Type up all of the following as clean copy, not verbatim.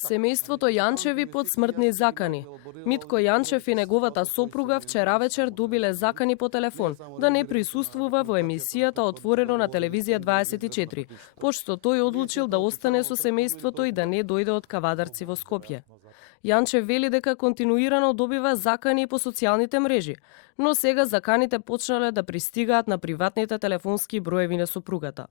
Семејството Јанчеви под смртни закани. Митко Јанчев и неговата сопруга вчера вечер добиле закани по телефон да не присуствува во емисијата Отворено на телевизија 24, пошто тој одлучил да остане со семејството и да не дојде од Кавадарци во Скопје. Јанчев вели дека континуирано добива закани по социјалните мрежи, но сега заканите почнале да пристигаат на приватните телефонски броеви на сопругата.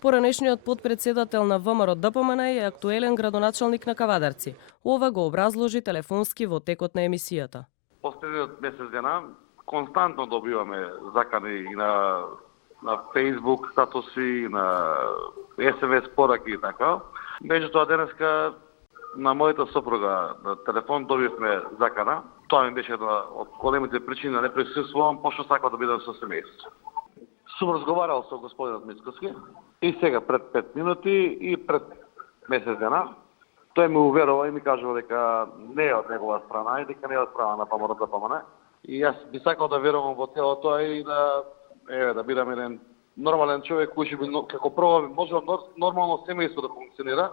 Поранешниот подпредседател на ВМРО ДПМН е актуелен градоначалник на Кавадарци. Ова го образложи телефонски во текот на емисијата. Последниот месец дена константно добиваме закани и на Facebook статуси, на SMS пораки и така. Меѓутоа денеска на мојата сопруга на телефон добивме закана. Тоа ми беше една од големите причини да не присуствувам, пошто сакам да бидам со семејството. Сум разговарал со господинот Мицкоски и сега пред 5 минути и пред месец дена. Тој ме уверува и ми кажува дека не е од негова страна и дека не е од страна на ВМРО ДПМН. И јас би сакал да верувам во цело тоа и да бидам еден нормален човек кој ќе би како прво може нормално семејство да функционира.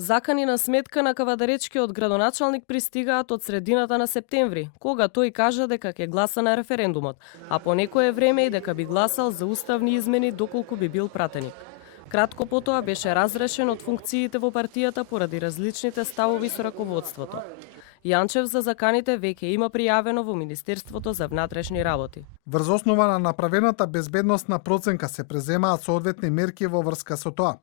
Закани на сметка на кавадаречкиот градоначалник пристигаат од средината на септември, кога тој кажа дека ќе гласа на референдумот, а по некое време и дека би гласал за уставни измени доколку би бил пратеник. Кратко потоа беше разрешен од функциите во партијата поради различните ставови со раководството. Јанчев за заканите веќе има пријавено во Министерството за внатрешни работи. Врз основа на направената безбедносна проценка се преземаат соодветни мерки во врска со тоа.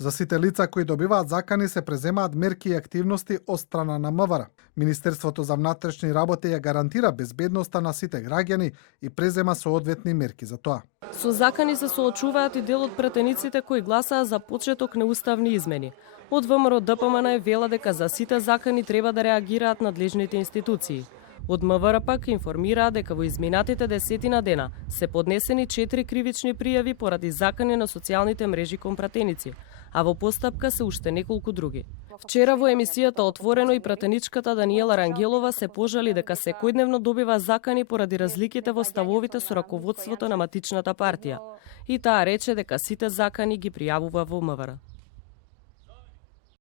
За сите лица кои добиваат закани се преземаат мерки и активности од страна на МВР. Министерството за внатрешни работи ја гарантира безбедноста на сите граѓани и презема соодветни мерки за тоа. Со закани се соочуваат и дел од претениците кои гласаа за почеток на уставни измени. Од ВМРО ДПМН вела дека за сите закани треба да реагираат надлежните институции. Од МВР пак информираа дека во изминатите 10 дена се поднесени 4 кривични пријави поради закани на социјалните мрежи кон пратеници, а во постапка се уште неколку други. Вчера во емисијата Отворено и пратеничката Даниела Рангелова се пожали дека секојдневно добива закани поради разликите во ставовите со раководството на матичната партија. И таа рече дека сите закани ги пријавува во МВР.